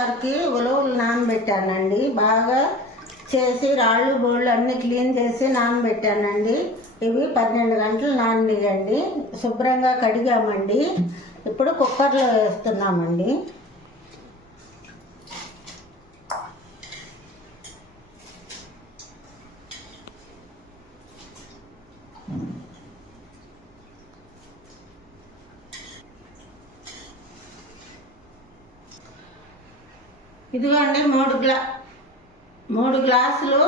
వారికి ఉలవలు నానబెట్టానండి బాగా చేసి రాళ్ళు బోళ్ళు అన్నీ క్లీన్ చేసి నానబెట్టానండి ఇవి పన్నెండు గంటలు నాననియండి శుభ్రంగా కడిగామండి. ఇప్పుడు కుక్కర్లో వేస్తున్నామండి. ఇదిగోండి మూడు గ్లా మూడు గ్లాసులు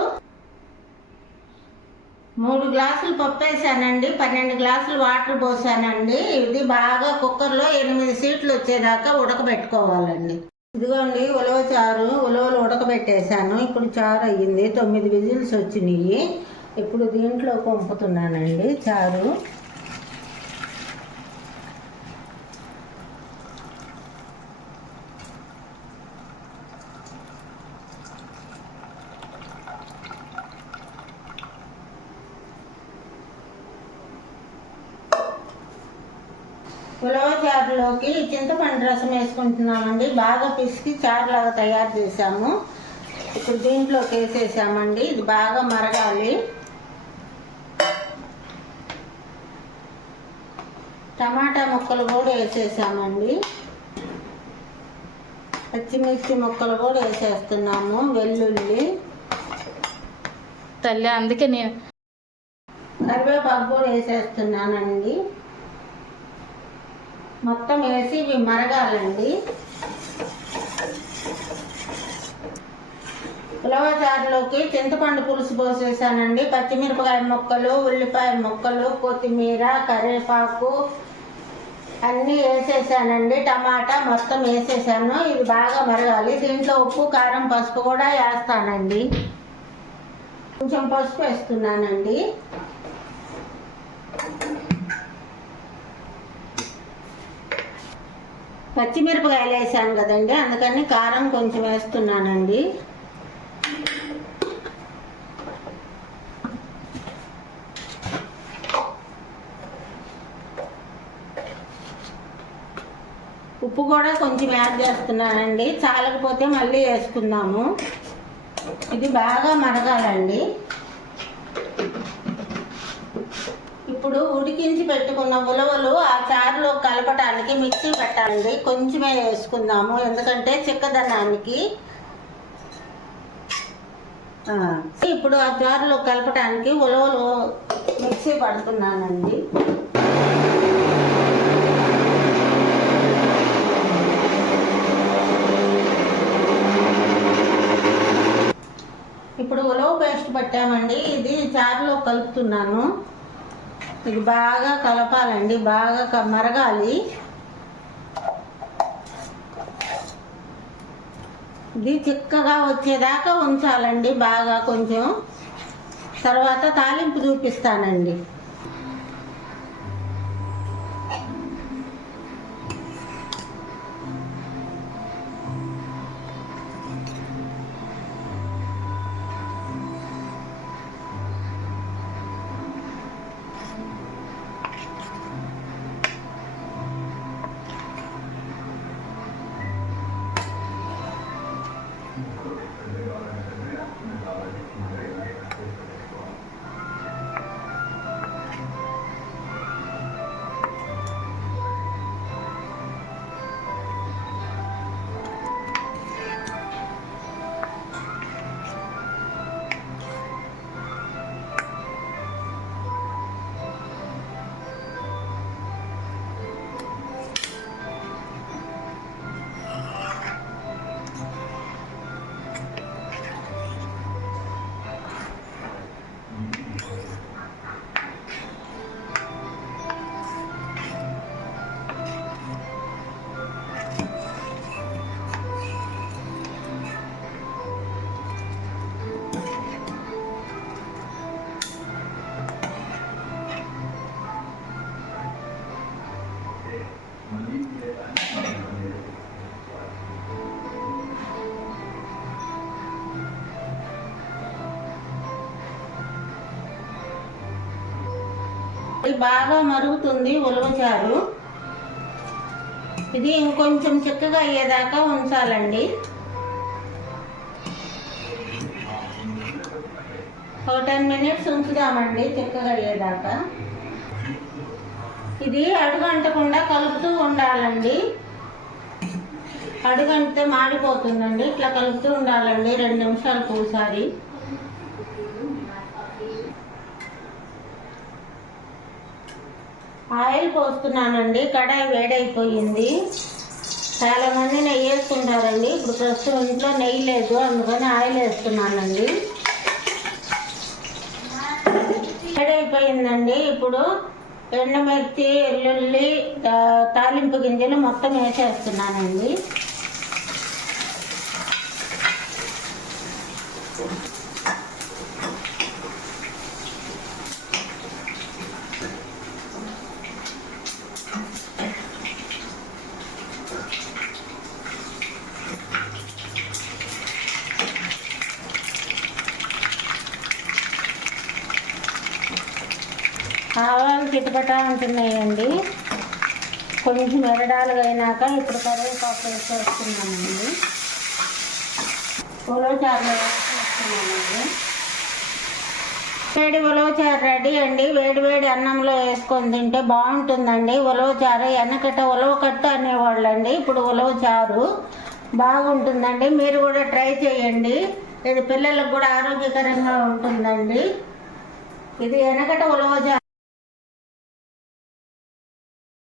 మూడు గ్లాసులు పప్పు వేసానండి పన్నెండు గ్లాసులు వాటర్ పోసానండి. ఇది బాగా కుక్కర్లో ఎనిమిది సీట్లు వచ్చేదాకా ఉడకబెట్టుకోవాలండి. ఇదిగోండి ఉలవ చారు ఉలవలు ఉడకబెట్టేశాను. ఇప్పుడు చారు అయ్యింది. తొమ్మిది విజిల్స్ వచ్చినాయి. ఇప్పుడు దీంట్లో పంపుతున్నానండి చారు. ఉలవ చారులోకి చింతపండు రసం వేసుకుంటున్నామండి. బాగా పిసికి చారులాగా తయారు చేసాము ఇప్పుడు దీంట్లోకి వేసేసామండి. ఇది బాగా మరగాలి. టమాటా ముక్కలు కూడా వేసేసామండి. పచ్చిమిర్చి ముక్కలు కూడా వేసేస్తున్నాము. వెల్లుల్లి. తల్లి అందుకే నేను కరివేపాకు కూడా వేసేస్తున్నానండి. మొత్తం వేసి ఇవి మరగాలండి. ఉలవచారులోకి చింతపండు పులుసు పోసేసానండి. పచ్చిమిరపకాయ ముక్కలు ఉల్లిపాయ ముక్కలు కొత్తిమీర కరివేపాకు అన్నీ వేసేసానండి. టమాటా మొత్తం వేసేసాను. ఇది బాగా మరగాలి. దీంట్లో ఉప్పు కారం పసుపు కూడా వేస్తానండి. కొంచెం పసుపు వేస్తున్నానండి. పచ్చిమిరపకాయలు వేసాను కదండి అందుకని కారం కొంచెం వేస్తున్నానండి. ఉప్పు కూడా కొంచెం యాడ్ చేస్తున్నానండి. చాలకపోతే మళ్ళీ వేసుకుందాము. ఇది బాగా మరగాలండి. ఇప్పుడు ఉడికించి పెట్టుకున్న ఉలవలు ఆ చారులో కలపడానికి మిక్సీ పెట్టాలండి. కొంచెమే వేసుకుందాము. ఎందుకంటే చిక్కదనానికి ఇప్పుడు ఆ చారులో కలపడానికి ఉలవలు మిక్సీ పడుతున్నానండి. ఇప్పుడు ఉలవ పేస్ట్ పట్టామండి. ఇది చారులో కలుపుతున్నాను. ఇది బాగా కలపాలండి బాగా క- మరగాలి. ఇది చిక్కగా వచ్చేదాకా ఉంచాలండి బాగా కొంచెం. తర్వాత తాలింపు చూపిస్తానండి. బాగా మరుగుతుంది ఉలవచారు ఇది ఇంకొంచెం చిక్కగా అయ్యేదాకా ఉంచాలండి. ఒక టెన్ మినిట్స్ ఉంచుదామండి చిక్కగా అయ్యేదాకా. ఇది అడుగంటకుండా కలుపుతూ ఉండాలండి. అడుగంటే మాడిపోతుందండి ఇట్లా కలుపుతూ ఉండాలండి రెండు నిమిషాలకు ఒకసారి ఆయిల్ పోస్తున్నానండి కడాయి వేడైపోయింది. చాలామంది నెయ్యి వేసుకుంటారండి ఇప్పుడు ప్రస్తుతం ఇంట్లో నెయ్యి లేదు అందుకని ఆయిల్ వేస్తున్నానండి. వేడైపోయిందండి. ఇప్పుడు ఎండమిర్చి ఎల్లుల్లి తా- తాలింపు గింజలు మొత్తం వేసేస్తున్నానండి. ఆవాలు చిటపటా ఉంటున్నాయండి. కొంచెం ఎరడాలుగా అయినాక ఇప్పుడు కరివేపాకు వేసేస్తున్నానండి. ఉలవచారులో వేసేస్తున్నానండి. వేడి ఉలవచారు రెడీ అండి. వేడి వేడి అన్నంలో వేసుకొని తింటే బాగుంటుందండి. ఉలవచారు వెనకట అనేవాళ్ళు అనేవాళ్ళండి. ఇప్పుడు ఉలవచారు బాగుంటుందండి. మీరు కూడా ట్రై చేయండి. ఇది పిల్లలకు కూడా ఆరోగ్యకరంగా ఉంటుందండి. ఇది వెనకట ఉలవచారు